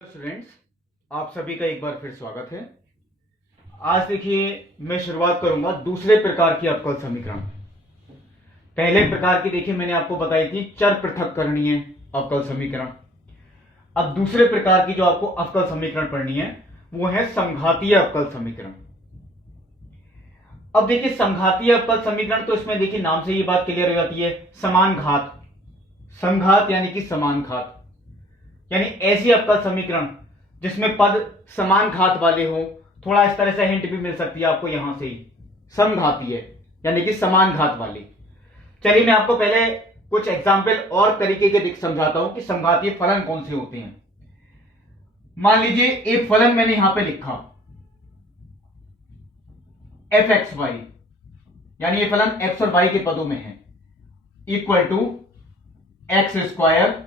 Students, आप सभी का एक बार फिर स्वागत है। आज देखिए मैं शुरुआत करूंगा दूसरे प्रकार की अवकल समीकरण। पहले प्रकार की देखिए मैंने आपको बताई थी चर पृथक्करणीय अवकल समीकरण। अब दूसरे प्रकार की जो आपको अवकल समीकरण पढ़नी है वो है संघातीय अवकल समीकरण। अब देखिए संघातीय अवकल समीकरण, तो इसमें देखिए नाम से ये बात क्लियर हो जाती है, समान घात। संघात यानी कि समान घात, यानी ऐसी अवकल समीकरण जिसमें पद समान घात वाले हो। थोड़ा इस तरह से हिंट भी मिल सकती है आपको यहां से ही, समघातीय यानी कि समान घात वाली। चलिए मैं आपको पहले कुछ एग्जाम्पल और तरीके के समझाता हूं कि समघातीय फलन कौन से होते हैं। मान लीजिए एक फलन मैंने यहां पे लिखा एफ एक्स वाई, यानी ये फलन एक्स और वाई के पदों में है, equal to x square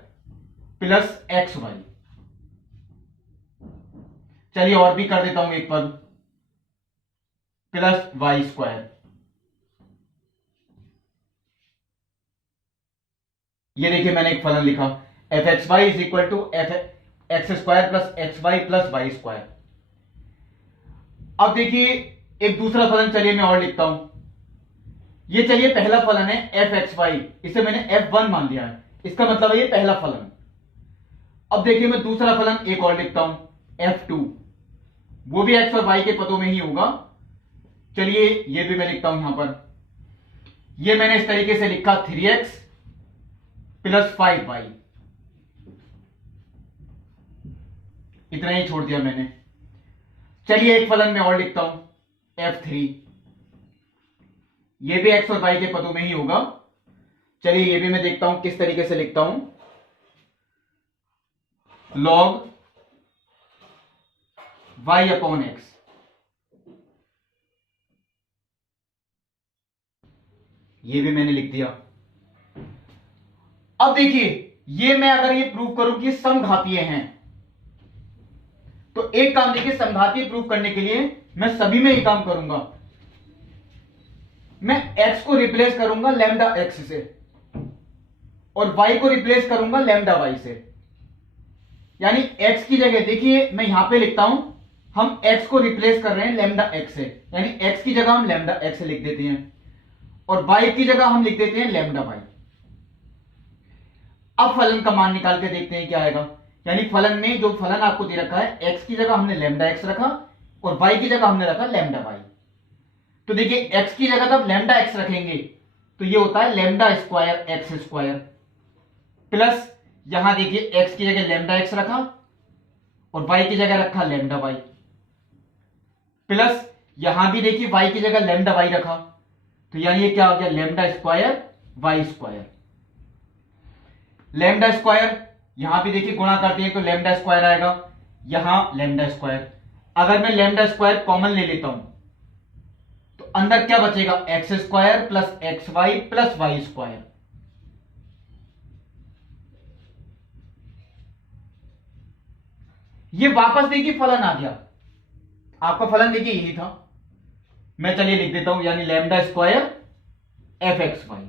plus x y. चलिए और भी कर देता हूं एक पद, प्लस वाई स्क्वायर। ये देखिए मैंने एक फलन लिखा f x y is equal to f x square plus x y plus y square. अब देखिए एक दूसरा फलन, चलिए मैं और लिखता हूं। ये चलिए पहला फलन है एफ एक्स वाई, इसे मैंने F1 मान लिया है, इसका मतलब है ये पहला फलन। अब देखिए मैं दूसरा फलन एक और लिखता हूं F2, वो भी एक्स और वाई के पदों में ही होगा। चलिए ये भी मैं लिखता हूं यहां पर। ये मैंने इस तरीके से लिखा 3x प्लस 5y, इतना ही छोड़ दिया मैंने। चलिए एक फलन में और लिखता हूं F3, ये भी एक्स और वाई के पदों में ही होगा। चलिए ये भी मैं देखता हूं किस तरीके से लिखता हूं, log y अपॉन एक्स। ये भी मैंने लिख दिया। अब देखिए ये मैं अगर ये प्रूव करूं कि समघातीय हैं, तो एक काम देखिए, समघातीय प्रूव करने के लिए मैं सभी में ही काम करूंगा। मैं x को रिप्लेस करूंगा लैम्डा x से और y को रिप्लेस करूंगा लैम्डा y से। यानी x की जगह देखिए मैं यहां पे लिखता हूं, हम x को रिप्लेस कर रहे हैं लैम्डा x से, यानी x की जगह हम लैम्डा x लिख देते हैं और y की जगह हम लिख देते हैं लैम्डा y। अब फलन का मान निकाल के देखते हैं क्या आएगा। यानी फलन में जो फलन आपको दे रखा है, x की जगह हमने लैम्डा x रखा और y की जगह हमने रखा लैम्डा y। तो देखिए x की जगह जब लैम्डा x रखेंगे तो ये होता है lambda square x square, plus यहां देखिए x की जगह लैम्डा x रखा और y की जगह रखा लैम्डा y, प्लस यहां भी देखिए y की जगह लैम्डा y रखा, तो यानी ये क्या हो गया lambda square y square. Lambda square यहां भी देखिए गुणा करते हैं तो लैम्डा स्क्वायर आएगा, यहां लैम्डा स्क्वायर। अगर मैं लैम्डा स्क्वायर कॉमन ले लेता हूं तो अंदर क्या बचेगा, x square plus x y plus y square. ये वापस देखिए फलन आ गया, आपका फलन देखिए यही था। मैं चलिए लिख देता हूं, यानी lambda square f x y.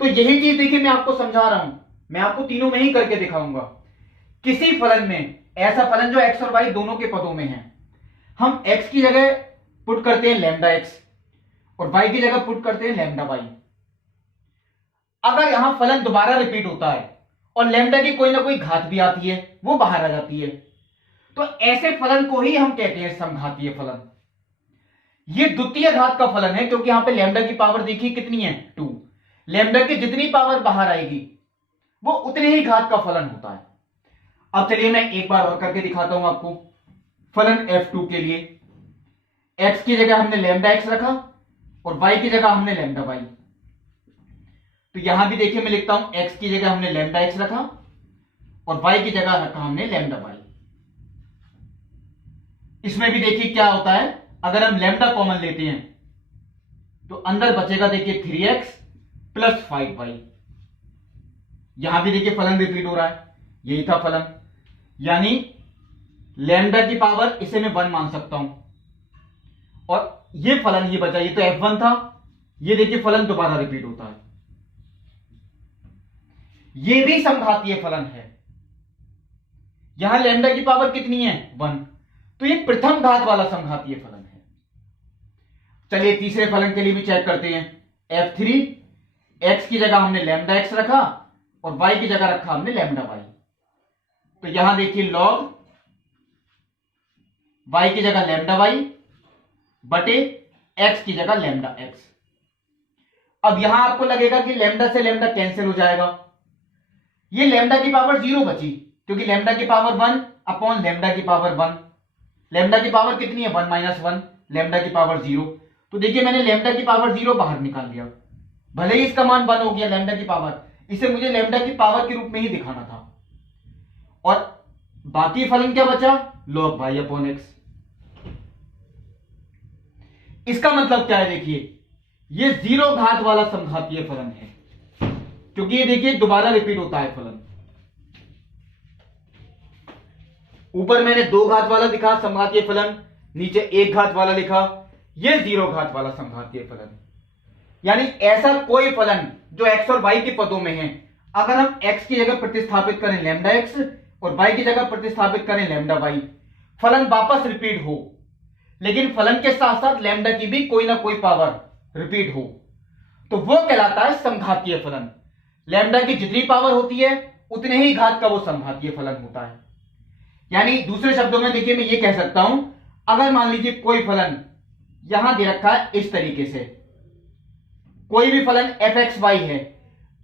तो यही चीज देखिए मैं आपको समझा रहा हूं, मैं आपको तीनों में ही करके दिखाऊंगा। किसी फलन में, ऐसा फलन जो एक्स और वाई दोनों के पदों में है, हम x की जगह पुट करते हैं लैम्डा x और y की जगह पुट करते हैं लैम्डा y। अगर यहां फलन दोबारा रिपीट होता है और लैम्डा की कोई ना कोई घात भी आती है, वो बाहर आ जाती है, तो ऐसे फलन को ही हम कहते हैं समघातीय फलन। ये द्वितीय घात का फलन है क्योंकि यहां पे लैम्डा की पावर देखिए कितनी है 2। लैम्डा की जितनी पावर बाहर आएगी वो उतने ही घात का फलन होता है। अब चलिए मैं एक बार और करके दिखाता हूं आपको। फलन F2 के लिए x की जगह हमने लैम्डा x रखा और y की जगह हमने लैम्डा y। तो यहां भी देखिए मैं लिखता हूं x की जगह हमने लैम्डा x रखा और y की जगह रखा हमने लैम्डा y। इसमें भी देखिए क्या होता है, अगर हम लैम्डा कॉमन लेते हैं तो अंदर बचेगा देखिए 3x प्लस 5y। यहां भी देखिए फलन रिपीट हो रहा है, यही था फलन, यानी लैम्डा की पावर इसे मैं 1 मान सकता हूं और ये फलन ये बचा, ये तो F1 था, ये देखिए फलन दोबारा रिपीट होता है। ये भी समघातीय फलन है। यहां लैम्डा की पावर कितनी है 1, तो ये प्रथम घात वाला समघातीय फलन है। चलिए तीसरे फलन के लिए भी चेक करते हैं। f3, x की जगह हमने लैम्डा x रखा और y की जगह रखा हमने लैम्डा y। तो यहां देखिए log y की जगह लैम्डा y बटे x की जगह लैम्डा x। अब यहां आपको लगेगा कि लैम्डा से लैम्डा कैंसिल हो जाएगा, ये लैम्डा की पावर 0 बची, क्योंकि लैम्डा की पावर 1 अपॉन लैम्डा की पावर 1। लैम्डा की पावर कितनी है 1 माइनस 1, लैम्डा की पावर 0। तो देखिए मैंने लैम्डा की पावर 0 बाहर निकाल लिया, भले ही इसका मान 1 हो गया लैम्डा की पावर, इसे मुझे लैम्डा की पावर के रूप में ही दिखाना था। और बाकी फलन क्या बचा, log y अपॉन x। इसका मतलब क्या है, देखिए ये 0 घात वाला समघातीय फलन है, क्योंकि ये देखिए दोबारा रिपीट होता है फलन। ऊपर मैंने 2 घात वाला दिखा समघातीय फलन, नीचे 1 घात वाला लिखा, ये 0 घात वाला समघातीय फलन। यानी ऐसा कोई फलन जो x और y के पदों में है, अगर हम x की जगह प्रतिस्थापित करें लैम्डा x और y की जगह प्रतिस्थापित करें लैम्डा y, फलन वापस रिपीट हो, लेकिन फलन के साथ साथ लैम्डा की भी कोई ना कोई पावर रिपीट हो, तो वो कहलाता है समघातीय फलन। लैम्डा की जितनी पावर होती है उतने ही घात का वो समघातीय फलन होता है। यानी दूसरे शब्दों में देखिए मैं ये कह सकता हूं, अगर मान लीजिए कोई फलन यहां दे रखा है इस तरीके से, कोई भी फलन fxy है,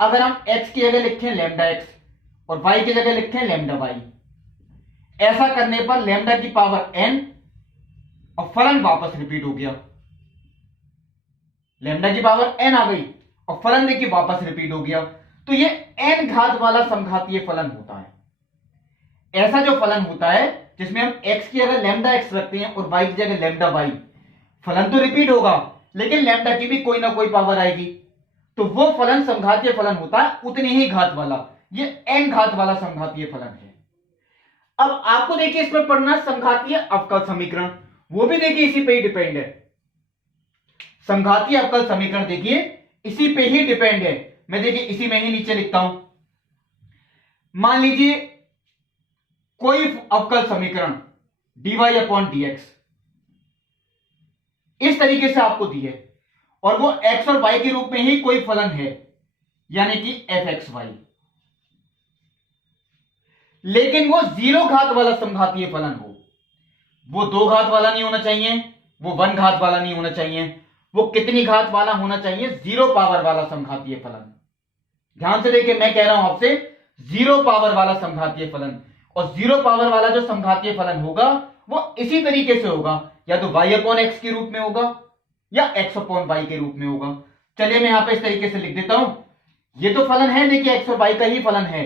अगर हम x की जगह लिखें लैम्डा x और y की जगह लिखें लैम्डा y, ऐसा करने पर लैम्डा की पावर n और फलन वापस रिपीट हो गया। लैम्डा की पावर n आ गई और फलन देखिए वापस रिपीट हो गया, तो ये n घात वाला समघातीय फलन होता है। ऐसा जो फलन होता है जिसमें हम x की जगह लैम्डा x रखते हैं और y की जगह लैम्डा y, फलन तो रिपीट होगा लेकिन लैम्डा की भी कोई ना कोई पावर आएगी, तो वो फलन समघातीय फलन होता है उतनी ही घात वाला, ये n घात वाला समघातीय फलन है। अब आपको देखिए इसमें पढ़ना समघातीय अवकल समीकरण, वो भी देखिए इसी पे ही डिपेंड है। समघातीय अवकल समीकरण देखिए इसी पे ही डिपेंड है। मैं देखिए इसी में ही नीचे लिखता हूं, मान लीजिए कोई अवकल समीकरण dy अपॉन dx इस तरीके से आपको दी है और वो x और y के रूप में ही कोई फलन है, यानी कि fxy, लेकिन वो 0 घात वाला समघातीय फलन हो। वो 2 घात वाला नहीं होना चाहिए, वो 1 घात वाला नहीं होना चाहिए, वो कितनी घात वाला होना चाहिए, 0 पावर वाला समघातीय फलन। ध्यान से देखिए मैं कह रहा हूं आपसे 0 पावर वाला समघातीय फलन, और 0 पावर वाला जो समघातीय फलन होगा वो इसी तरीके से होगा, या तो y अपॉन x के रूप में होगा या x अपॉन y के रूप में होगा। चलिए मैं यहां पे इस तरीके से लिख देता हूं, ये तो फलन है देखिए x और y का ही फलन है,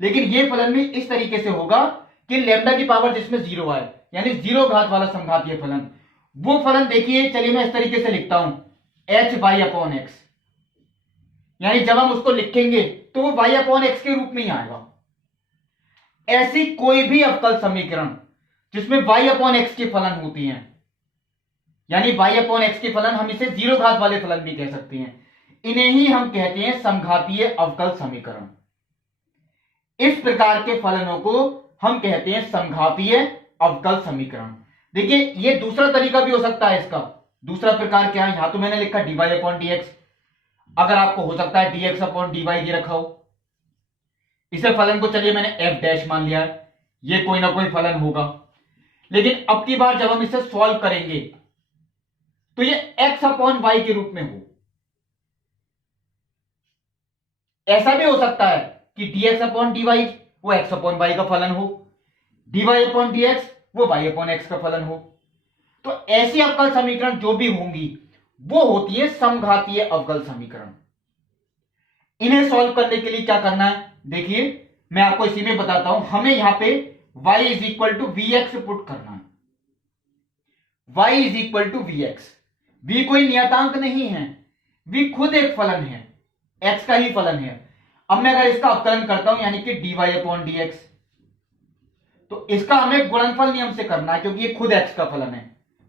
लेकिन ये फलन भी इस तरीके से होगा कि लैम्डा की पावर जिसमें 0 आए, यानी 0 घात वाला समघातीय फलन। वो फलन देखिए, चलिए मैं इस तरीके से लिखता हूं h y अपॉन x, यानी जब हम उसको लिखेंगे तो वो y अपॉन x के रूप में ही आएगा। ऐसी कोई भी अवकल समीकरण जिसमें y अपॉन x के फलन होती हैं, यानी y अपॉन x के फलन, हम इसे 0 घात वाले फलन भी कह सकते हैं, इन्हें ही हम कहते हैं समघातीय अवकल समीकरण। इस प्रकार के फलनों को हम कहते हैं समघातीय अवकल समीकरण। देखिए ये दूसरा तरीका भी हो सकता है इसका। दूसरा प्रकार क्या है, यहां तो मैंने लिखा dy अपॉन dx, अगर आपको हो सकता है dx अपॉन dy दे रखा हो, इसे फलन को चलिए मैंने f डैश मान लिया, ये कोई ना कोई फलन होगा। लेकिन अब की बार जब हम इसे सॉल्व करेंगे तो ये x अपॉन y के रूप में हो। ऐसा भी हो सकता है कि dx अपॉन dy वो x अपॉन y का फलन हो, dy अपॉन dx वो y अपॉन x का फलन हो। तो ऐसी अवकल समीकरण जो भी होंगी वो होती है समघातीय अवकल समीकरण। इन्हें सॉल्व करने के लिए क्या करना है, देखिए मैं आपको इसी में बताता हूं। हमें यहां पे y is equal to vx put करना है। y is equal to vx, v कोई नियतांक नहीं है, v खुद एक फलन है, x का ही फलन है। अब मैं अगर इसका अवकलन करता हूं यानी कि dy अपॉन dx, तो इसका हमें गुणनफल नियम से करना है, क्योंकि ये खुद x का फलन है।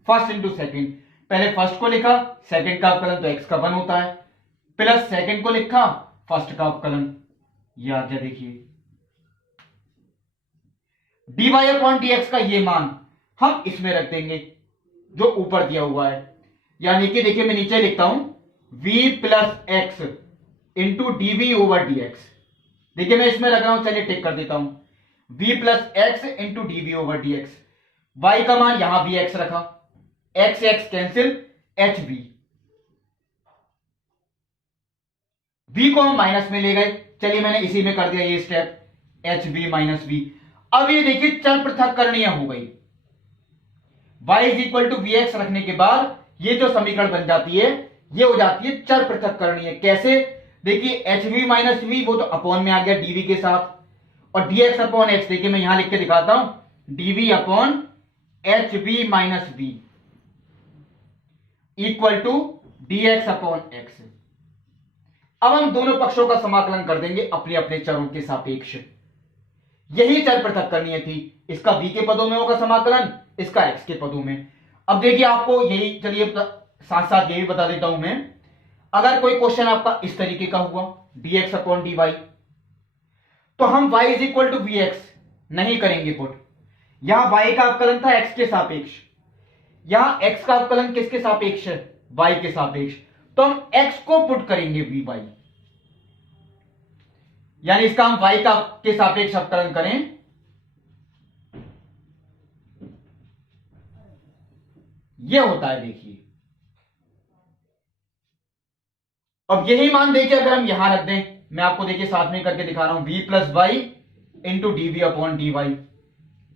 फर्स्ट इंटू सेकेंड, पहले फर्स्ट को लिखा, सेकेंड का अवकलन तो x का 1 होता है, प्लस सेकेंड को लिखा, फर्स्ट का अवकलन, ये आ गया देखिए dy अपॉन dx का ये मान हम इसमें रख देंगे जो ऊपर दिया हुआ है, यानी कि देखिए मैं नीचे लिखता हूं v plus x into d v over dx। देखिए मैं इसमें रख रहा हूं, चलिए टिक कर देता हूं v plus x into d v over dx। y का मान यहां vx रखा, x x cancel, hv, v को हम माइनस में ले गए, चलिए मैंने इसी में कर दिया ये स्टेप hv माइनस v। अब ये देखिए चर पृथक्करणीय हो गई, y is equal to vx रखने के बाद ये जो समीकरण बन जाती है ये हो जाती है चर पृथक्करणीय। कैसे? देखिए hv माइनस v वो तो अपॉन में आ गया dv के साथ, और dx अपॉन x देखिए मैं यहां लिख के दिखाता हूं dv upon hv minus v equal to dx upon x। अब हम दोनों पक्षों का समाकलन कर देंगे अपने अपने चरों के सापेक्ष। यही चर पृथक्करणीय थी, इसका v के पदों में होगा समाकलन, इसका x के पदों में। अब देखिए आपको यही, चलिए साथ साथ यही बता देता हूं मैं, अगर कोई क्वेश्चन आपका इस तरीके का हुआ dx अपॉन dy, तो हम y is equal to vx नहीं करेंगे पुट। यहां y का अवकलन था x के सापेक्ष, यहां x का अवकलन किसके सापेक्ष है? y के सापेक्ष, तो हम x को पुट करेंगे vy, यानी इसका हम y का के सापेक्ष अवकलन करें ये होता है देखिए। अब यही मान देखिए अगर हम यहां रख दें, मैं आपको देखिए साथ में करके दिखा रहा हूं v plus y into DV upon d y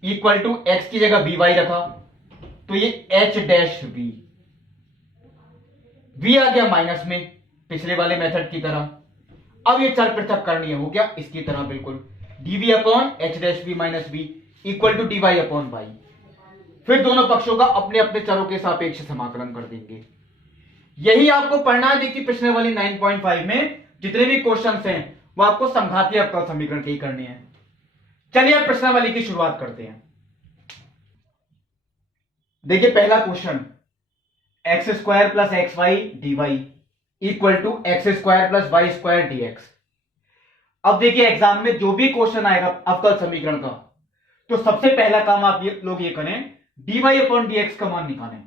equal to x की जगह वी वाई रखा तो ये एच डैश वी, वी आ गया माइनस में पिछले वाले मेथड की तरह। अब ये चर पृथक्करणीय हो गया इसकी तरह बिल्कुल, d v upon h dash v minus v equal to d y upon y. फिर दोनों पक्षों का अपने अपने चरों के सापेक्ष समाकलन कर देंगे। यही आपको पढ़ना है। देखिए पिछले वाली 9.5 में जितने भी क्वेश्चंस हैं वो आपको संघातीय अवकल समीकरण के ही करने हैं। चलिए अब प्रश्नावली की शुरुआत करते हैं। देखिए पहला question, x square plus x y d y equal to x square plus y square d x. अब देखिए एग्जाम में जो भी क्वेश्चन आएगा अवकल समीकरण का, तो सबसे पहला काम आप लोग ये करें, d y upon d x का मान निकालें।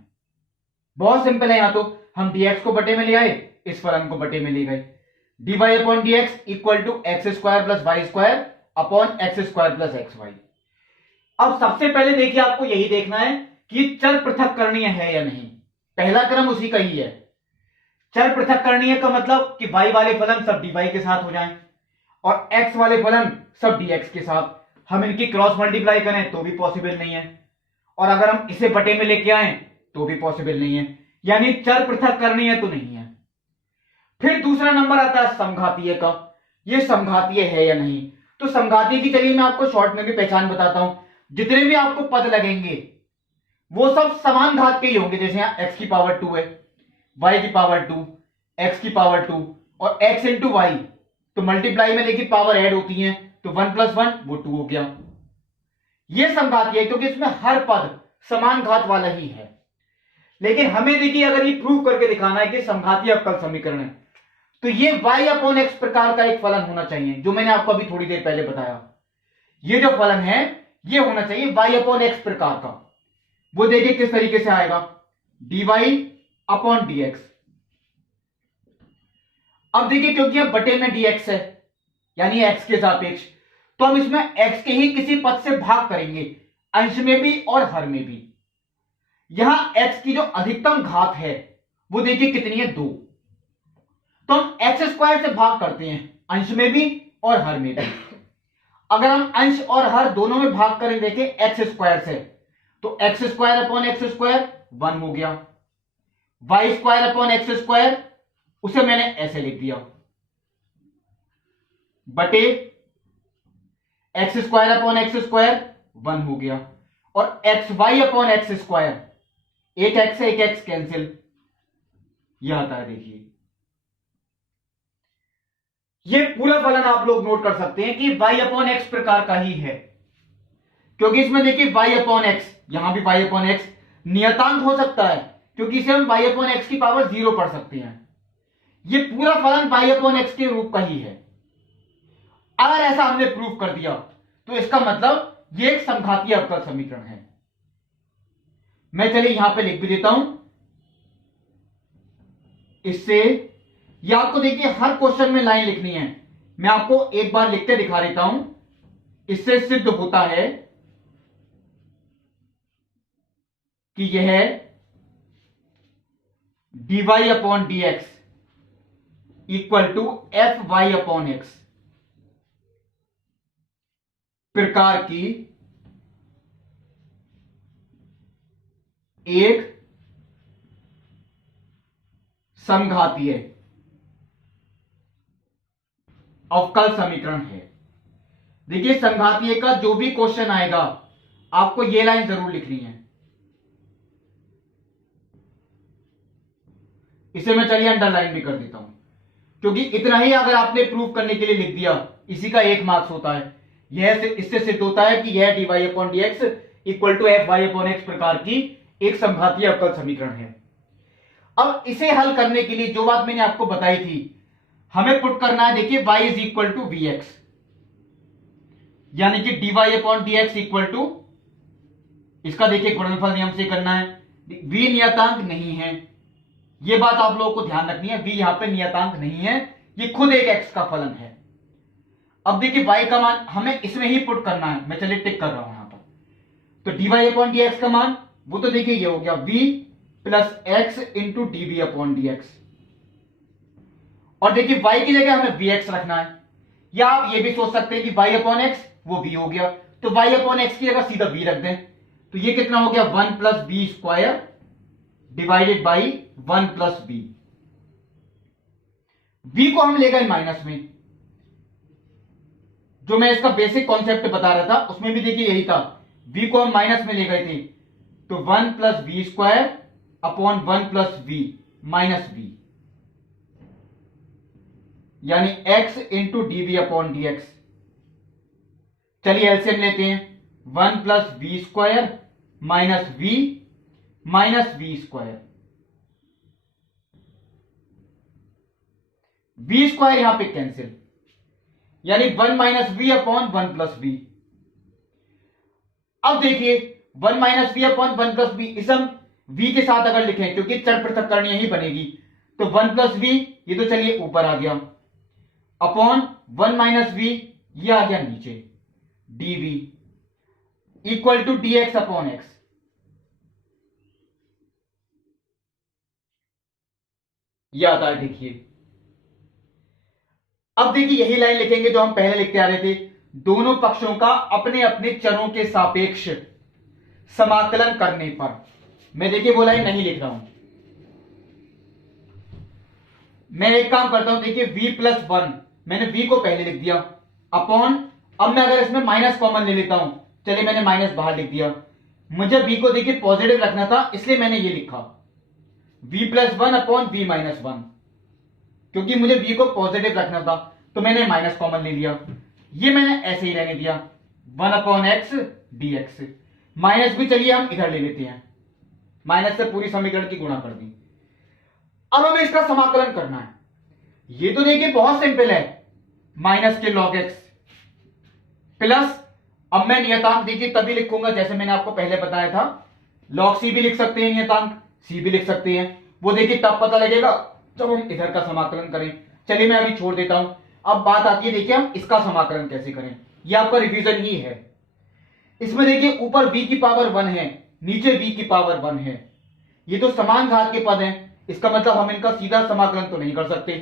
बहुत सिंपल है, यहां तो हम dx को बटे में ले आए, इस फलन को बटे में ले गए। dy upon dx equal to x square plus y square upon x square plus x y. अब सबसे पहले देखिए आपको यही देखना है कि चर पृथक्करणीय है या नहीं। पहला क्रम उसी का ही है। चर पृथक्करणीय का मतलब कि y वाले फलन सब dy के साथ हो जाएं और x वाले फलन सब dx के साथ। हम इनकी क्रॉस मल्टीप्लाई करें तो भी पॉसिबल नहीं है, और अगर हम इसे बटे में लेके आए तो भी पॉसिबल नहीं है, यानी चर पृथक्करणीय तो नहीं है। फिर दूसरा नंबर आता है समघातीय का, ये समघातीय है या नहीं। तो समघातीय की चलिए मैं आपको शॉर्ट में भी पहचान बताता हूं। जितने भी आपको पद लगेंगे वो सब समान घात के ही होंगे। जैसे यहां x की पावर 2 है, y की पावर 2, x की पावर 2 और x इंटू वाई, तो मल्टीप्लाई में देखिए पावर ऐड होती है, तो 1 प्लस 1 वो 2 हो गया। ये समघातीय है क्योंकि इसमें हर पद समान घात वाला ही है। लेकिन हमें देखिए अगर ये प्रूव करके दिखाना है कि समघातीय अवकल समीकरण है, तो ये y अपॉन एक्स प्रकार का एक फलन होना चाहिए, जो मैंने आपको अभी थोड़ी देर पहले बताया। ये जो फलन है ये होना चाहिए y अपॉन एक्स प्रकार का। वो देखिए किस तरीके से आएगा, dy अपॉन dx। अब देखिए क्योंकि अब बटे में dx है यानी x के सापेक्ष, तो हम इसमें x के ही किसी पद से भाग करेंगे, अंश में भी और हर में भी। यहां x की जो अधिकतम घात है वो देखिए कितनी है, 2। तो हम एक्स स्क्वायर से भाग करते हैं, अंश में भी और हर में भी। अगर हम अंश और हर दोनों में भाग करें देखिए एक्स स्क्वायर से, तो x square upon x square 1 हो गया, y square upon x square उसे मैंने ऐसे लिख दिया, बटे x square upon x square 1 हो गया, और x y upon x square, एक एक्स से एक एक्स कैंसिल, यह आता है। देखिए ये पूरा फलन आप लोग नोट कर सकते हैं कि y अपॉन एक्स प्रकार का ही है, क्योंकि इसमें देखिए y अपॉन एक्स, यहां भी y अपॉन एक्स नियतांक हो सकता है, क्योंकि इसे हम y अपॉन एक्स की पावर 0 पढ़ सकते हैं। ये पूरा फलन y अपॉन एक्स के रूप का ही है। अगर ऐसा हमने प्रूफ कर दिया तो इसका मतलब ये एक समघातीय अवकल समीकरण है। मैं चलिए यहां पे लिख भी देता हूं। इससे ये आपको देखिए हर क्वेश्चन में लाइन लिखनी है, मैं आपको एक बार लिख के दिखा देता हूं। इससे सिद्ध होता है कि यह dy upon d x equal to f y upon x प्रकार की एक समघातीय अवकल समीकरण है। देखिए समघातीय का जो भी क्वेश्चन आएगा आपको यह लाइन जरूर लिखनी है। इसे मैं चलिए अंडरलाइन भी कर देता हूं, क्योंकि इतना ही अगर आपने प्रूफ करने के लिए लिख दिया इसी का 1 मार्क्स होता है। यह इससे सिद्ध होता है कि यह dy upon d x equal to f y upon x प्रकार की एक समघातीय अवकल समीकरण है। अब इसे हल करने के लिए जो बात मैंने आपको बताई थी, हमें पुट करना है, देखिए y is equal to v x, यानी कि dy upon d x equal to, इसका देखिए गुणनफल नियम से करना है। v नियतांक नहीं है, यह बात आप लोगों को ध्यान रखनी है। v यहां पे नियतांक नहीं है, ये खुद एक x का फलन है। अब देखिए y का मान हमें इसमें ही पुट करना है, मैं चलिए टिक कर रहा हूं यहां पर। तो dy अपॉन डी एक्स का मान वो तो देखिए ये हो गया v plus x into d b upon d x, और देखिए y की जगह हमें vx रखना है, या आप ये भी सोच सकते हैं कि y अपॉन एक्स वो v हो गया, तो y अपॉन एक्स की जगह सीधा v रख दें। तो ये कितना हो गया 1 plus b square divided by 1 plus b. v को हम ले गए माइनस में, जो मैं इसका बेसिक कॉन्सेप्ट बता रहा था उसमें भी देखिए यही था, v को हम माइनस में ले गए थे। तो 1 plus b square upon 1 plus b minus b, यानी x into d b upon d x. चलिए एलसीएम लेते हैं, 1 plus b square minus b square. B square यहां पे कैंसिल, यानी 1 minus b upon 1 plus b. अब देखिए 1 minus b upon 1 plus b, इस हम v के साथ अगर लिखें क्योंकि चर पृथक्करण यही बनेगी, तो 1 प्लस बी ये तो चलिए ऊपर आ गया, अपॉन 1 माइनस बी ये आ गया नीचे, dv equal to dx upon x. ये आता है देखिए। अब देखिए यही लाइन लिखेंगे जो हम पहले लिखते आ रहे थे, दोनों पक्षों का अपने अपने चरों के सापेक्ष समाकलन करने पर। मैं देखिए वो लाइन नहीं लिख रहा हूं, मैं एक काम करता हूं, देखिए v प्लस 1 मैंने v को पहले लिख दिया, अपॉन, अब मैं अगर इसमें माइनस कॉमन ले लेता हूं, चलिए मैंने माइनस बाहर लिख दिया, मुझे v को देखिए पॉजिटिव रखना था इसलिए मैंने ये लिखा v plus 1 upon v minus 1, क्योंकि मुझे v को पॉजिटिव रखना था तो मैंने माइनस कॉमन ले लिया, ये मैंने ऐसे ही रहने दिया 1 upon x D x. Minus भी चलिए हम इधर ले लेते हैं, माइनस से पूरी समीकरण की गुणा कर दी। अब हमें इसका समाकलन करना है, ये तो देखिए बहुत सिंपल है, माइनस के लॉग एक्स प्लस, अब मैं नियतांक देखिए तभी लिखूंगा जैसे मैंने आपको पहले बताया था, लॉग सी भी लिख सकते हैं, नियतांक सी भी लिख सकते हैं, वो देखिए तब पता लगेगा जब हम इधर का समाकलन करें। चलिए मैं अभी छोड़ देता हूं, अब बात आती है देखिए हम इसका समाकलन कैसे करें, ये आपका रिवीजन ही है। इसमें देखिए ऊपर v की पावर 1 है, नीचे v की पावर 1 है, ये तो समान घात के पद हैं, इसका मतलब हम इनका सीधा समाकलन तो नहीं कर सकते,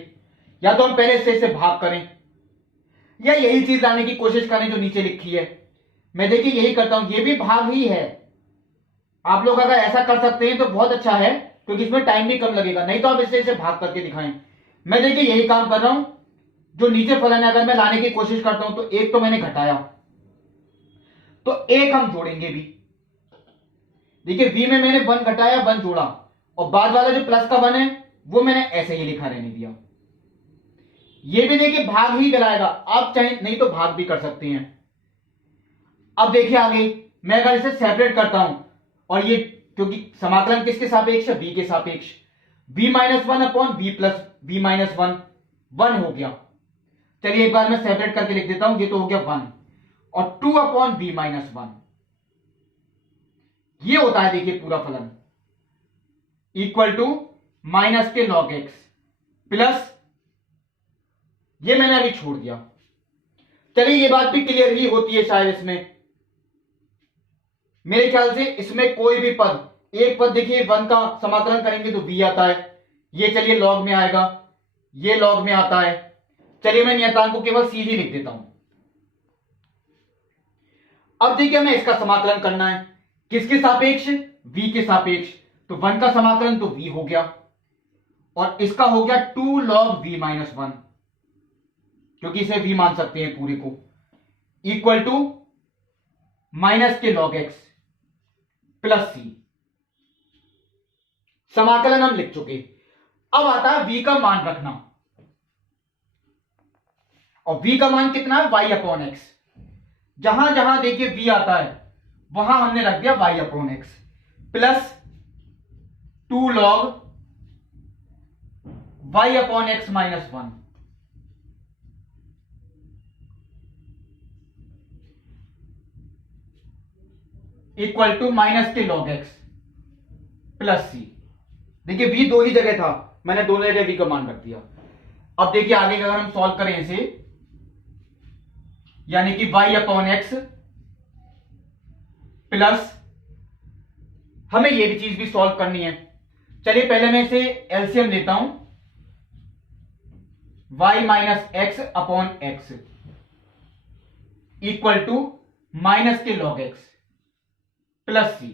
या तो हम पहले से इसे भाग करें या यही चीज लाने की कोशिश करें जो नीचे लिखी है। मैं देखिए यही करता हूं, ये भी भाग ही है, आप लोग अगर ऐसा कर सकते हैं तो बहुत अच्छा है, क्योंकि इसमें टाइम भी कम लगेगा, नहीं तो आप इसे भाग करके दिखाएं। मैं देखिए यही काम कर रहा हूं, जो नीचे फलन है अगर मैं लाने की कोशिश करता हूं तो एक तो मैंने घटाया, तो एक हम जोड़ेंगे भी, देखिए v में मैंने 1 घटाया 1 जोड़ा, और बाद वाला जो प्लस का 1 है वो मैंने ऐसे ही लिखा रहने दिया। ये भी देखिए भाग ही दिलाएगा, आप चाहे नहीं तो भाग भी कर सकते हैं। अब देखिए आगे मैं अगर इसे सेपरेट करता हूं, और ये क्योंकि समाकलन किसके सापेक्ष है, v के सापेक्ष, v minus 1 upon v plus v minus 1 1 हो गया। चलिए एक बार मैं सेपरेट करके लिख देता हूं, ये तो हो गया 1 और 2/v-1 ये होता है देखिए पूरा फलन equal to minus k log x plus ये मैंने अभी छोड़ दिया। चलिए ये बात भी क्लियर ही होती है शायद इसमें, मेरे ख्याल से इसमें कोई भी पद, एक पद देखिए 1 का समाकलन करेंगे तो v आता है, ये चलिए log में आएगा, ये log में आता है। चलिए मैं नियतांक को केवल सीधी लिख देता हूं। अब देखिए हमें इसका समाकलन करना है, किसके सापेक्ष? v के सापेक्ष। तो 1 का समाकलन तो v हो गया और इसका हो गया 2 log v-1, क्योंकि इसे v मान सकते हैं पूरे को, equal to minus k log x plus c। समाकलन हम लिख चुके। अब आता है v का मान रखना, और v का मान कितना है? y/x। जहां जहां देखिए v आता है वहां हमने रख दिया y/x plus 2 log y/x-1 equal to minus k log x plus c। देखिए v दो ही जगह था, मैंने दोनों जगह v का मान रख दिया। अब देखिए आगे अगर हम सॉल्व करें इसे, यानी कि y/x प्लस हमें ये भी चीज भी सॉल्व करनी है। चलिए पहले मैं इसे एलसीएम लेता हूं, y-x/x equal to minus k log x plus c।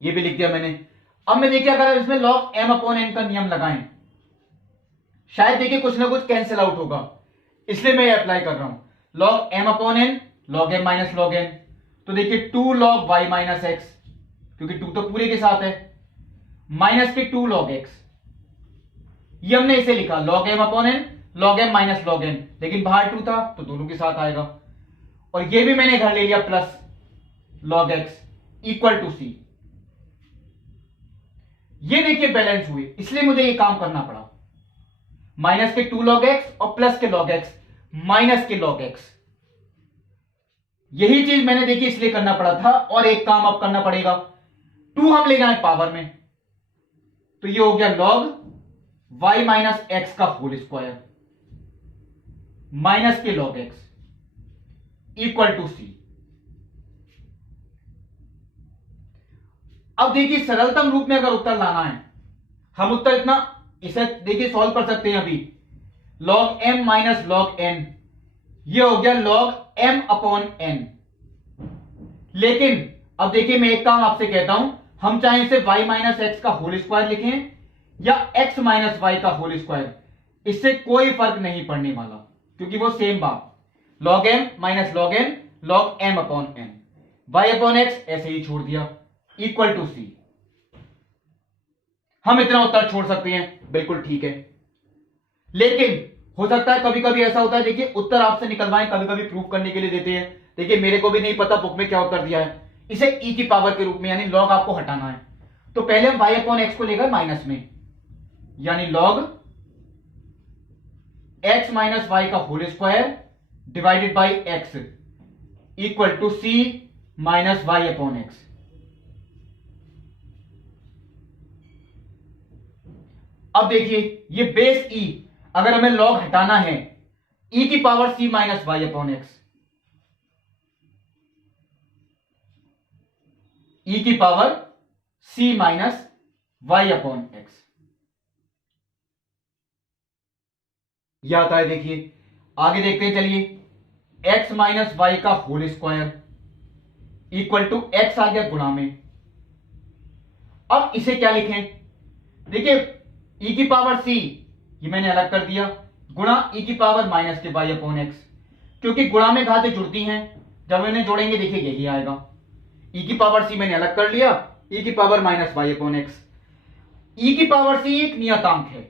ये भी लिख दिया मैंने। अब मैं देखिए अगर इसमें log m/n का नियम लगाएं, शायद देखिए कुछ ना कुछ कैंसिल आउट होगा, इसलिए मैं अप्लाई कर रहा हूं। log m/n log m minus log n, तो देखिए 2 log y-x, क्योंकि 2 तो पूरे के साथ है, माइनस के 2 log x। ये हमने इसे लिखा log m/n log m minus log n, लेकिन बाहर 2 था तो दोनों के साथ आएगा, और ये भी मैंने घर ले लिया plus log x equal to c। ये देखिए बैलेंस हुए, इसलिए मुझे ये काम करना पड़ा, माइनस के 2 log x और प्लस के log x minus k log x। यही चीज मैंने देखिए इसलिए करना पड़ा था, और एक काम अब करना पड़ेगा, 2 हम ले जाए पावर में, तो ये हो गया log y-x का whole square minus k log x equal to c। अब देखिए सरलतम रूप में अगर उत्तर लाना है, हम उत्तर इतना इसे देखिए सॉल्व कर सकते हैं अभी, log m minus log n, ये हो गया log m/n। लेकिन अब देखिए मैं एक काम आपसे कहता हूं, हम चाहे इसे y-x का होल स्क्वायर लिखें या x माइनस y का होल स्क्वायर, इससे कोई फर्क नहीं पड़ने वाला, क्योंकि वो सेम बात, log m minus log n log m/n, y/x ऐसे ही छोड़ दिया इक्वल टू c। हम इतना उत्तर छोड़ सकते हैं, बिल्कुल ठीक है। लेकिन हो सकता है कभी कभी ऐसा होता है, देखिए उत्तर आपसे निकलवाएं, कभी कभी प्रूव करने के लिए देते हैं। देखिए मेरे को भी नहीं पता बुक में क्या उत्तर दिया है, इसे e की पावर के रूप में, यानी log आपको हटाना है, तो पहले हम y/x को लेकर माइनस में, यानी log x माइनस y का whole square divided by x equal to c minus y/x। अब देखिए ये बेस e, अगर हमें log हटाना है, e की power c minus y/x, e की पावर c माइनस y/x, यह आता है। देखिए आगे देखते हैं, चलिए x माइनस y का whole square equal to x आ गया गुणा में। अब इसे क्या लिखें? देखिए e की पावर c ये मैंने अलग कर दिया, गुणा e की पावर माइनस के y/x, क्योंकि गुणा में घातें जुड़ती हैं, जब इन्हें जोड़ेंगे देखिए यही आएगा। e की पावर c मैंने अलग कर लिया, e की पावर माइनस y/x। e की पावर c एक नियतांक है,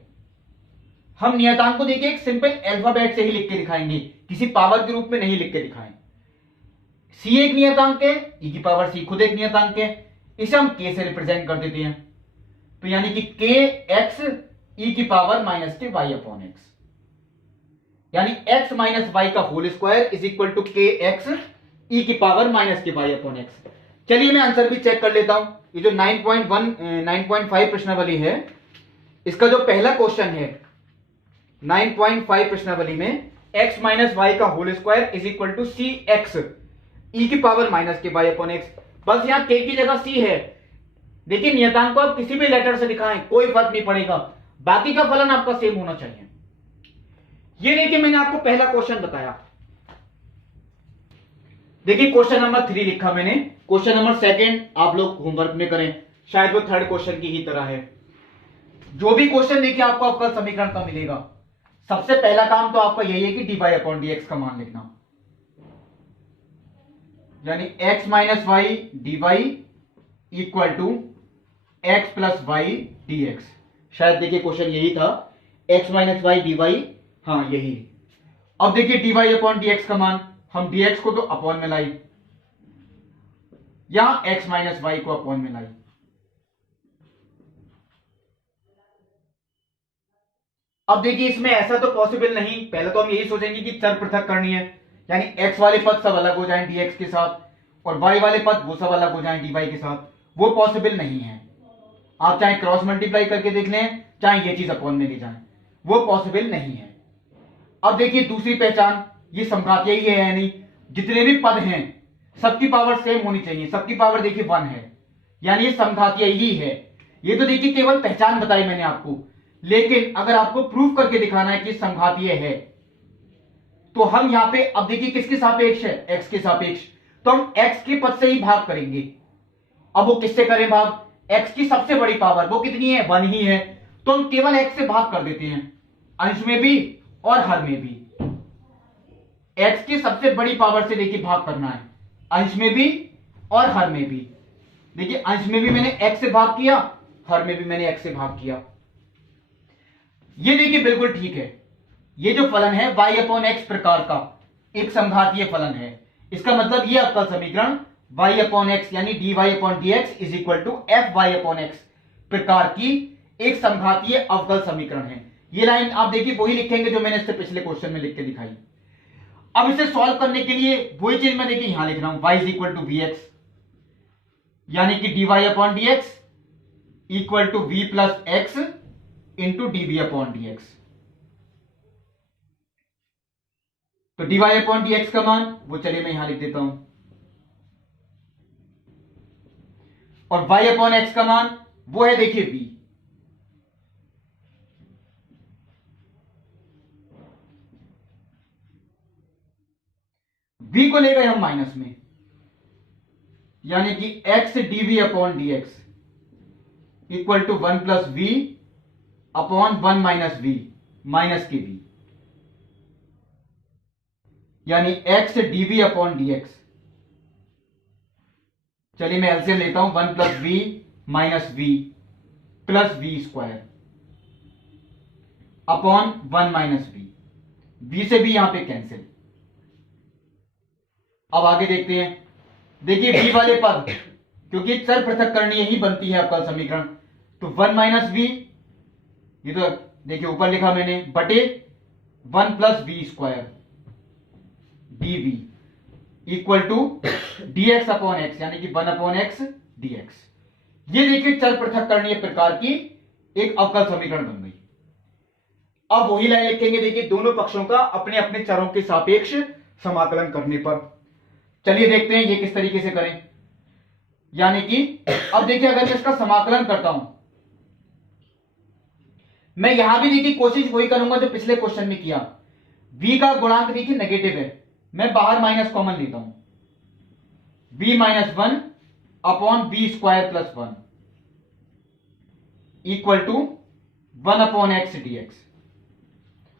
हम नियतांक को देखिए एक सिंपल अल्फाबेट से ही लिख के दिखाएंगे, किसी पावर के रूप में नहीं लिख के दिखाएं। c एक नियतांक है, e की पावर c खुद एक नियतांक है, इसे हम k से रिप्रेजेंट कर देते हैं, तो यानी कि k x e की पावर माइनस के y/x। यानी x माइनस वाई का whole square is equal to k x e की power minus k y upon x. चलिए मैं आंसर भी चेक कर लेता हूं। ये जो 9.5 प्रश्नावली है, इसका जो पहला क्वेश्चन है 9.5 प्रश्नावली में, x माइनस वाई का whole square is equal to c x e की power minus k y upon x. बस यहां k की जगह c है। देखिए नियतांक को आप किसी भी लेटर से दिखाएं कोई फर्क नहीं पड़ेगा, बाकी का फलन आपका सेम होना चाहिए। ये देखिए मैंने आपको पहला क्वेश्चन बताया। देखिए क्वेश्चन नंबर 3 लिखा मैंने, क्वेश्चन नंबर 2 आप लोग होमवर्क में करें, शायद वो थर्ड क्वेश्चन की ही तरह है। जो भी क्वेश्चन देखिए आपको आपका समीकरण का मिलेगा, सबसे पहला काम तो आपका यही है कि dy अपॉन dx का मान लिखना, यानी x minus y d y equal to x plus y d x. शायद देखिए क्वेश्चन यही था, x minus y d y, हाँ यही। अब देखिए dy अपॉन dx का मान, हम dx को तो अपॉन में लाई, यहां x माइनस वाई को अपॉन में लाई। अब देखिए इसमें ऐसा तो पॉसिबल नहीं, पहले तो हम यही सोचेंगे कि चर पृथक करनी है, यानी x वाले पद सब अलग हो जाएं dx के साथ, और y वाले पद वो सब अलग हो जाएं dy के साथ। वो पॉसिबल नहीं है। आप चाहे क्रॉस मल्टीप्लाई करके देख लें, चाहे ये चीज अपॉन में ले जाएं, वो पॉसिबल नहीं है। अब देखिए दूसरी पहचान, ये समघातीय ही है, यानी जितने भी पद हैं सबकी पावर सेम होनी चाहिए। सबकी पावर देखिए 1 है, यानी ये समघातीय ही है। ये तो देखिए केवल पहचान बताई मैंने आपको, लेकिन अगर आपको प्रूफ करके दिखाना है कि समघातीय है, तो हम यहां पे अब देखिए किसके सापेक्ष है, x के सापेक्ष, तो हम x के पद से ही भाग करेंगे। अब वो किससे करें भाग, x की सबसे बड़ी पावर वो कितनी है, 1 ही है, तो हम केवल x से भाग कर देते हैं, अंश में भी और हर में भी। x की सबसे बड़ी पावर से देखिए भाग करना है, अंश में भी और हर में भी। देखिए अंश में भी मैंने x से भाग किया, हर में भी मैंने x से भाग किया। ये देखिए बिल्कुल ठीक है। ये जो फलन है y अपॉन एक्स प्रकार का एक समघातीय फलन है। इसका मतलब ये आपका समीकरण y अपॉन एक्स यानी dy upon dx is equal to f y upon x प्रकार की एक समघातीय अवकल समीकरण है। ये लाइन आप देखिए वही लिखेंगे जो मैंने इससे पिछले क्वेश्चन में लिख के दिखाई। अब इसे सॉल्व करने के लिए वही चीज मैं देखिए यहां लिख रहा हूं, y is equal to v x, यानी कि dy upon dx equal to v plus x into dv upon dx। तो dy अपॉन dx का मान वो चलिए मैं यहां लिख देता हूं, और y अपॉन एक्स का मान वो है देखिए v। v को ले गए हम माइनस में, यानी कि x dv upon dx equal to 1 plus v upon 1 minus v minus k v, यानी x dv अपॉन dx। चलिए मैं एलसीएम लेता हूं, 1 plus v minus v plus v square upon 1 minus v, v से भी यहां पे कैंसिल। अब आगे देखते हैं। देखिए v वाले पद, क्योंकि चर पृथक करनी ही बनती है आपका समीकरण, तो 1 माइनस वी, ये तो देखिए ऊपर लिखा मैंने, बटे 1 plus v square dv equal to dx upon x, यानी कि 1 अपॉन एक्स dx। ये देखिए चर पृथक करनी प्रकार की एक अवकल समीकरण बन गई। अब वही लाइन लिखेंगे देखिए दोनों पक्षों का अपने अपने चरों के सापेक्ष समाकलन करने पर। चलिए देखते हैं ये किस तरीके से करें। यानी कि अब देखिए अगर मैं इसका समाकलन करता हूं, मैं यहां भी देखिए कोशिश वही करूंगा जो पिछले क्वेश्चन में किया। v का गुणांक देखिए नेगेटिव है, मैं बाहर माइनस कॉमन लेता हूं, v minus 1 upon v square plus 1 equal to 1 upon x dx,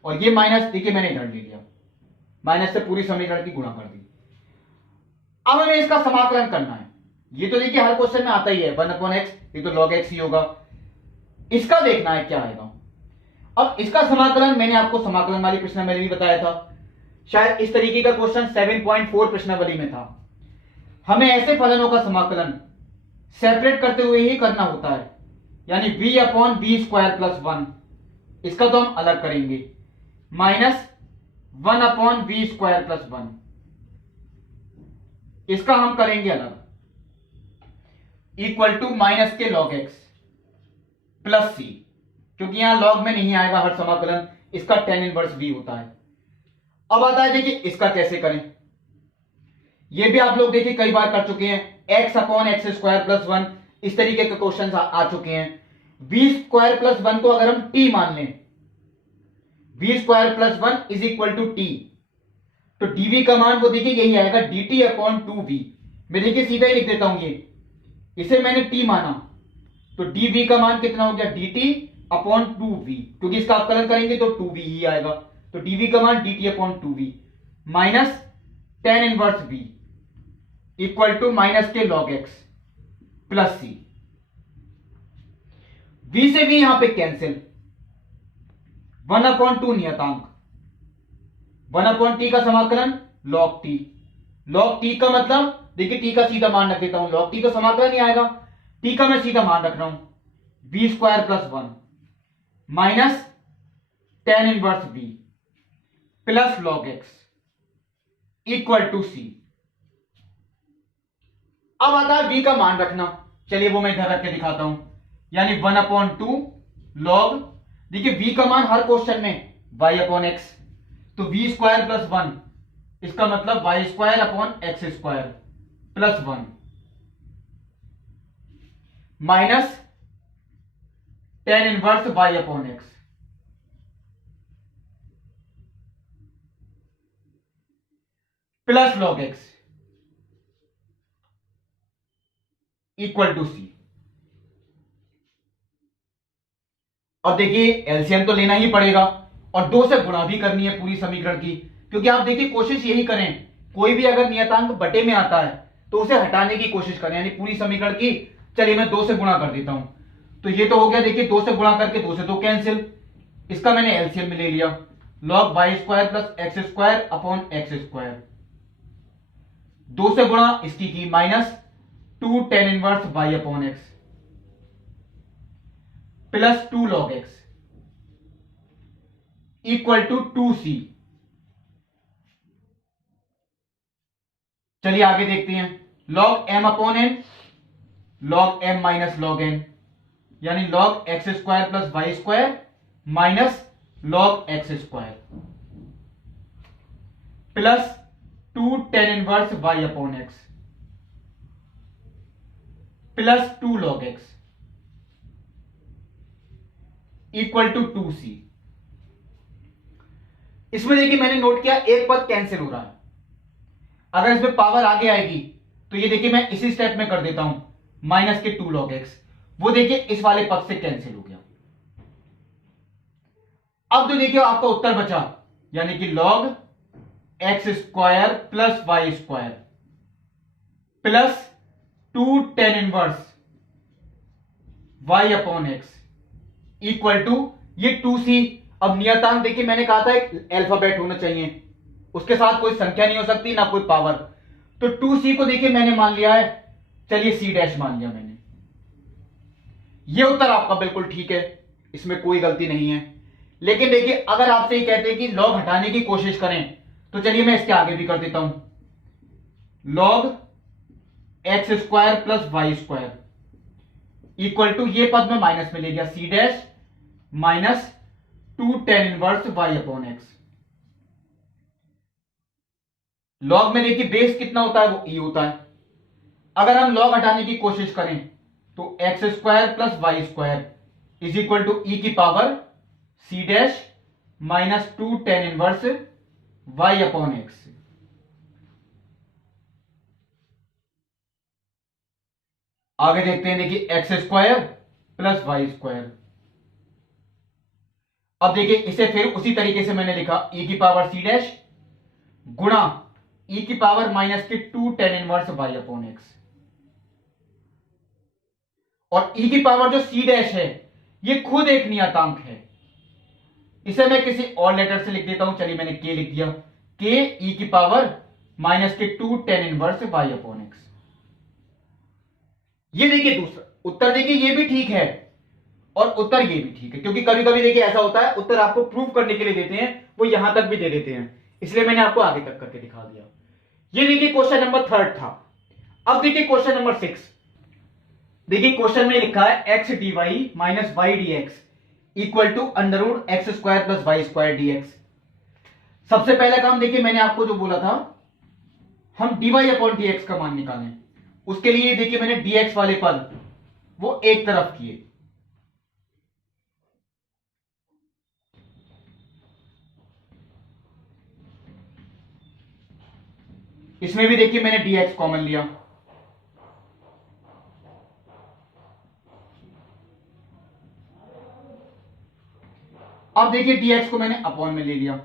और ये माइनस देखिए मैंने इधर ले लिया, माइनस से पूरी समीकरण की गुणा कर दी। अब हमें इसका समाकलन करना है। ये तो देखिए हर क्वेश्चन में आता ही है 1 अपॉन एक्स, ये तो log x ही होगा। इसका देखना है क्या आएगा। अब इसका समाकलन मैंने आपको समाकलन वाली प्रश्न में भी बताया था, शायद इस तरीके का क्वेश्चन 7.4 प्रश्नावली में था। हमें ऐसे फलनों का समाकलन सेपरेट करते हुए ही करना होता है, यानी v upon v square plus 1, इसका तो हम अलग करेंगे, माइनस 1/v²+1। इसका हम करेंगे अलग, equal to minus k log x plus c, क्योंकि यहां log में नहीं आएगा हर समाकलन, इसका tan इनवर्स v होता है। अब आता है देखिए इसका कैसे करें। ये भी आप लोग देखिए कई बार कर चुके हैं, x/x² + 1 इस तरीके के क्वेश्चन आ चुके हैं। v²+1 को अगर हम t मान लें, v²+1 is equal to t, तो dv का मान वो देखिए यही आएगा dt/2v। मैं देखिए सीधा ही लिख देता हूं, ये इसे मैंने t माना, तो dv का मान कितना हो गया dt/2v, क्योंकि इसका अवकलन करेंगे तो 2v ही आएगा, तो dv का मान dt/2v minus tan inverse v equal to minus k log x plus c। v से v यहां पे कैंसिल, 1/2 नियतांक, 1/t का समाकलन log t। log t का मतलब देखिए t का सीधा मान रख देता हूं, log t तो समाकलन ही आएगा, t का मैं सीधा मान रख रहा हूं v²+1 minus tan inverse v plus log x equal to c। अब आता है v का मान रखना, चलिए वो मैं इधर रख के दिखाता हूं, यानी 1/2 log, देखिए v का मान हर क्वेश्चन में y/x, तो v²+1 इसका मतलब y²/x² plus 1 minus tan inverse y/x plus log x equal to c। अब देखिए एलसीएम तो लेना ही पड़ेगा और 2 से गुणा भी करनी है पूरी समीकरण की, क्योंकि आप देखिए कोशिश यही करें, कोई भी अगर नियतांक बटे में आता है तो उसे हटाने की कोशिश करें, यानी पूरी समीकरण की। चलिए मैं 2 से गुणा कर देता हूं, तो ये तो हो गया, देखिए 2 से गुणा करके 2 से 2 कैंसिल, इसका मैंने एलसीएम में ले लिया, log y² + x² 2 से गुणा इसकी की minus 2 tan inverse y/x plus 2 log x equal to 2c। चलिए आगे देखते हैं, log m/n log m minus log n, यानी log x² + y² minus log x² plus 2 tan inverse y/x plus 2 log x equal to 2c। इसमें देखिए मैंने note किया एक पद कैंसिल हो रहा है, अगर इसमें पावर आगे आएगी तो ये देखिए मैं इसी स्टेप में कर देता हूं, माइनस के 2 log x, वो देखिए इस वाले पद से कैंसिल हो गया। अब तो देखिए आपका उत्तर बचा, यानी कि log x² + y² plus 2 tan inverse y/x equal to ये 2c। अब नियतांक देखिए मैंने कहा था एक अल्फाबेट होना चाहिए, उसके साथ कोई संख्या नहीं हो सकती ना कोई पावर, तो 2c को देखिए मैंने मान लिया है, चलिए c' मान लिया मैंने। ये उत्तर आपका बिल्कुल ठीक है, इसमें कोई गलती नहीं है। लेकिन देखिए अगर आपसे ये कहते हैं कि log हटाने की कोशिश करें, तो चलिए मैं इसके आगे भी कर देता हूं, log x² + y² equal to ये पद में माइनस में ले गया c' minus 2 tan inverse y/x। log में देखिए बेस कितना होता है, वो e होता है। अगर हम log हटाने की कोशिश करें तो x² + y² is equal to e की power c' minus 2 tan inverse y/x। आगे देखते हैं, देखिए x² + y²। अब देखिए इसे फिर उसी तरीके से मैंने लिखा, e की पावर c' गुणा e की पावर माइनस के 2 tan इनवर्स y/x, और e की पावर जो c' है ये खुद एक नियतांक है, इसे मैं किसी और लेटर से लिख देता हूं, चलिए मैंने k लिख दिया, k e की पावर माइनस के 2 tan इनवर्स y/x। ये देखिए दूसरा उत्तर, देखिए ये भी ठीक है और उत्तर ये भी ठीक है, क्योंकि कभी कभी देखिए ऐसा होता है उत्तर आपको प्रूव करने के लिए देते हैं, वो यहां तक भी दे देते हैं, इसलिए मैंने आपको आगे तक करके दिखा दिया। ये देखिए क्वेश्चन नंबर 3 था। अब देखिए क्वेश्चन नंबर 6। देखिए क्वेश्चन में लिखा है x d y minus y d x equal to under root x square plus y square d x. सबसे पहला काम देखिए, मैंने आपको जो बोला था हम dy अपॉन dx का मान निकालें। उसके लिए देखिए मैंने dx वाले पद वो एक तरफ किए। इसमें भी देखिए मैंने dx कॉमन लिया। अब देखिए dx को मैंने अपॉन में ले लिया।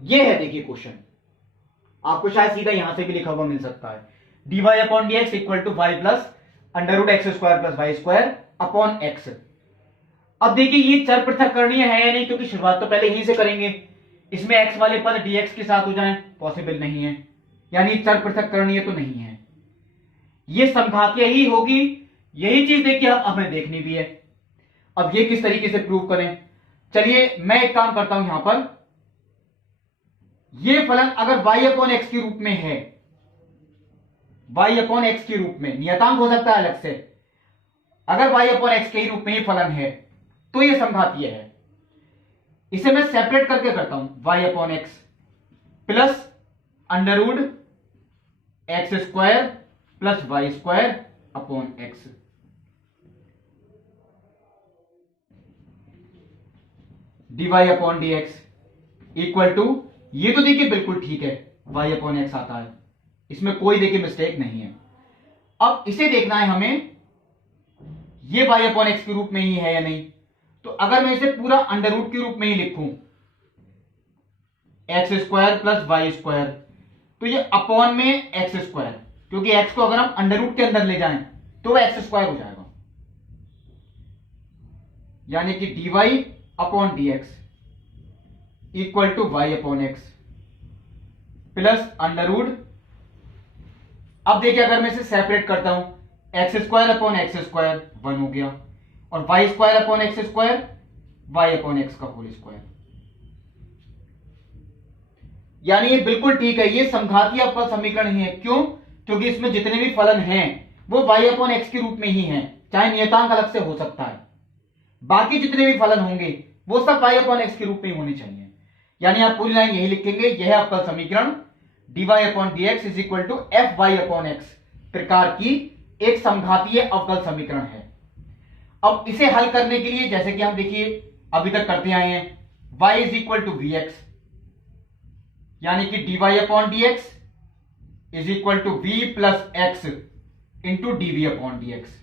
ये है देखिए क्वेश्चन, आपको शायद सीधा यहां से भी लिखा हुआ मिल सकता है। dy upon d x equal to y plus under root x square plus y square upon x. अब देखिए ये चर पृथक्करणीय है या नहीं, क्योंकि शुरुआत तो पहले यहीं से करेंगे। इसमें x वाले पद dx के साथ हो जाएं, पॉसिबल नहीं है, यानी चर पृथक्करणीय तो नहीं है। ये समघातीय ही होगी, यही चीज देखिए अब हमें देखनी भी है। अब ये किस तरीके से प्रूव करें, चलिए मैं एक काम करता हूं। यहां पर ये फलन अगर y अपॉन एक्स के रूप में है, y अपॉन एक्स के रूप में, नियतांक हो सकता है अलग से, अगर y अपॉन एक्स के ही रूप में ही फलन है तो ये समघातीय है। इसे मैं सेपरेट करके करता हूं, y upon x plus under root x square plus y square upon x. dy upon d x equal to, ये तो देखिए बिल्कुल ठीक है, y अपॉन एक्स आता है, इसमें कोई देखिए मिस्टेक नहीं है। अब इसे देखना है हमें, ये y अपॉन एक्स के रूप में ही है या नहीं। तो अगर मैं इसे पूरा अंडर रूट के रूप में ही लिखूं, x square plus y square, तो ये अपॉन में एक्स स्क्वायर, क्योंकि एक्स को अगर हम अंडर रूट के अंदर ले जाएं तो वह एक्स स्क्वायर हो जाएगा, यानी कि dy upon d x equal to y upon x plus under root. अब देखिए अगर मैं इसे सेपरेट करता हूं, x square upon x square 1 हो गया, और y square upon x square y upon x का होल स्क्वायर, यानी ये बिल्कुल ठीक है। ये समघातीय अवकल समीकरण ही है। क्यों? क्योंकि इसमें जितने भी फलन हैं वो y अपॉन एक्स के रूप में ही हैं, चाहे नियतांक अलग से हो सकता है। बाकी जितने भी फलन होंगे वो सब y अपॉन एक्स के रूप में ही होने चाहिए, यानी आप पूरी लाइन यही लिखेंगे, यह अवकल समीकरण dy upon d x is equal to f y upon x प्रकार की एक समघातीय अवकल समीकरण है। अब इसे हल करने के लिए जैसे कि हम देखिए अभी तक करते आए हैं, y is equal to v x, यानी कि dy upon d x is equal to v plus x into DV upon d x.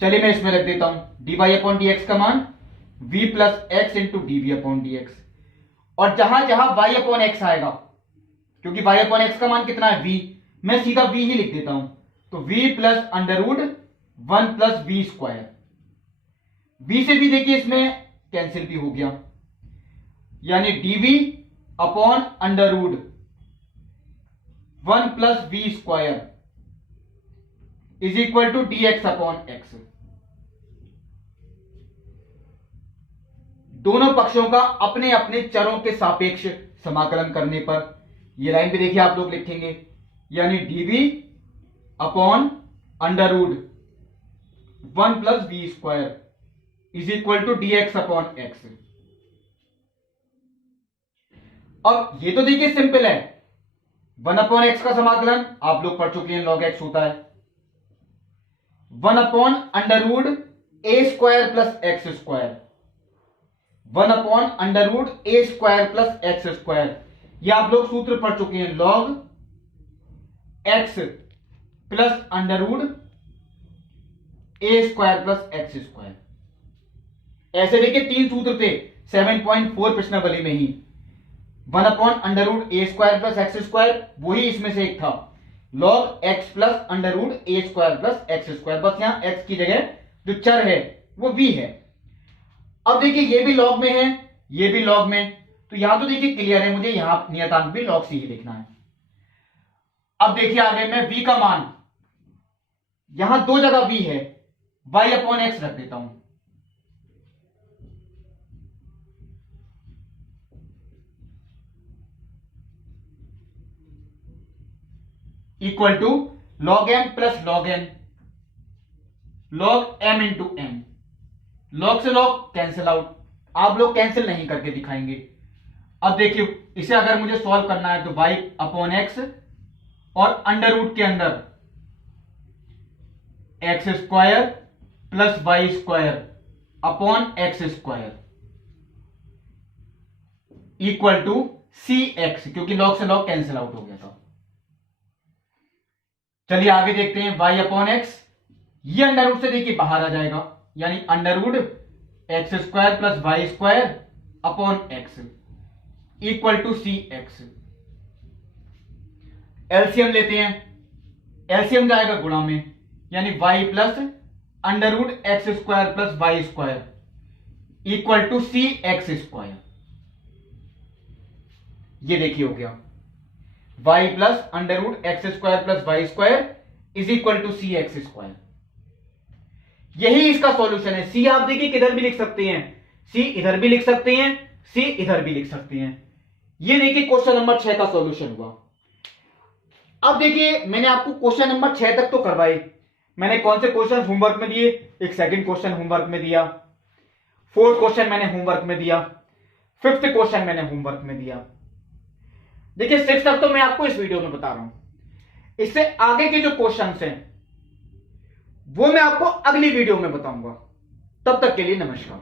चलिए मैं इसमें रख देता हूं dy अपॉन डी एक्स का मान v plus x into DV upon d x, और जहां जहां y अपॉन एक्स आएगा, क्योंकि y अपॉन एक्स का मान कितना है v, मैं सीधा v ही लिख देता हूं, तो v plus under root 1 plus v square, v से भी देखिए इसमें कैंसिल भी हो गया, यानी dv upon under root 1 plus v square is equal to d x upon x. दोनों पक्षों का अपने अपने चरों के सापेक्ष समाकलन करने पर यह लाइन भी देखिए आप लोग लिखेंगे, यानी dv upon under root 1 plus v square is equal to d x upon x. अब ये तो देखिए सिंपल है, 1 अपॉन एक्स का समाकलन आप लोग पढ़ चुके हैं, लॉग एक्स होता है 1 upon under root a square plus x square, 1 upon under root a square plus x square. ये आप लोग सूत्र पढ़ चुके हैं, log x plus under root a square plus x square. ऐसे देखिए 3 सूत्र थे 7.4 प्रश्नावली में ही, 1 upon under root a square plus x square, वही इसमें से एक था, log x plus under root a square plus x square, बस यहां एक्स की जगह जो चर है वो v है। अब देखिए ये भी लॉग में है, ये भी लॉग में, तो यहां तो देखिए क्लियर है, मुझे यहां नियतांक भी लॉग से ही लिखना है। अब देखिए आगे मैं v का मान, यहां दो जगह v है, y अपॉन एक्स रख देता हूं। Equal to log m plus log n, log m into m। Log से लॉग कैंसिल आउट, आप लोग कैंसिल नहीं करके दिखाएंगे। अब देखिए इसे अगर मुझे सॉल्व करना है तो y अपॉन एक्स और अंडर रूट के अंदर x square plus y square upon x square equal to c x, क्योंकि लॉग से लॉग कैंसिल आउट हो गया था। चलिए आगे देखते हैं y अपॉन एक्स, ये अंडर रूट से देखिए बाहर आ जाएगा, यानी under root x square plus y square upon x equal to c x. LCM लेते हैं, एलसीएम जाएगा गुणा में, यानी y plus under root x square plus y square equal to c x square. ये देखिए हो गया y plus under root x square plus y square is equal to c x square. यही इसका सॉल्यूशन है। सी आप देखिए किधर भी लिख सकते हैं, सी इधर भी लिख सकते हैं, सी इधर भी लिख सकते हैं। ये देखिए क्वेश्चन नंबर 6 का सॉल्यूशन हुआ। अब देखिए मैंने आपको क्वेश्चन नंबर 6 तक तो करवाए, मैंने कौन से क्वेश्चन होमवर्क में दिए, एक सेकंड क्वेश्चन होमवर्क में दिया, फोर्थ क्वेश्चन मैंने होमवर्क में दिया, फिफ्थ क्वेश्चन मैंने होमवर्क में दिया। देखिए 6 तक तो मैं आपको इस वीडियो में बता रहा हूं, इससे आगे के जो क्वेश्चंस हैं वो मैं आपको अगली वीडियो में बताऊंगा। तब तक के लिए नमस्कार।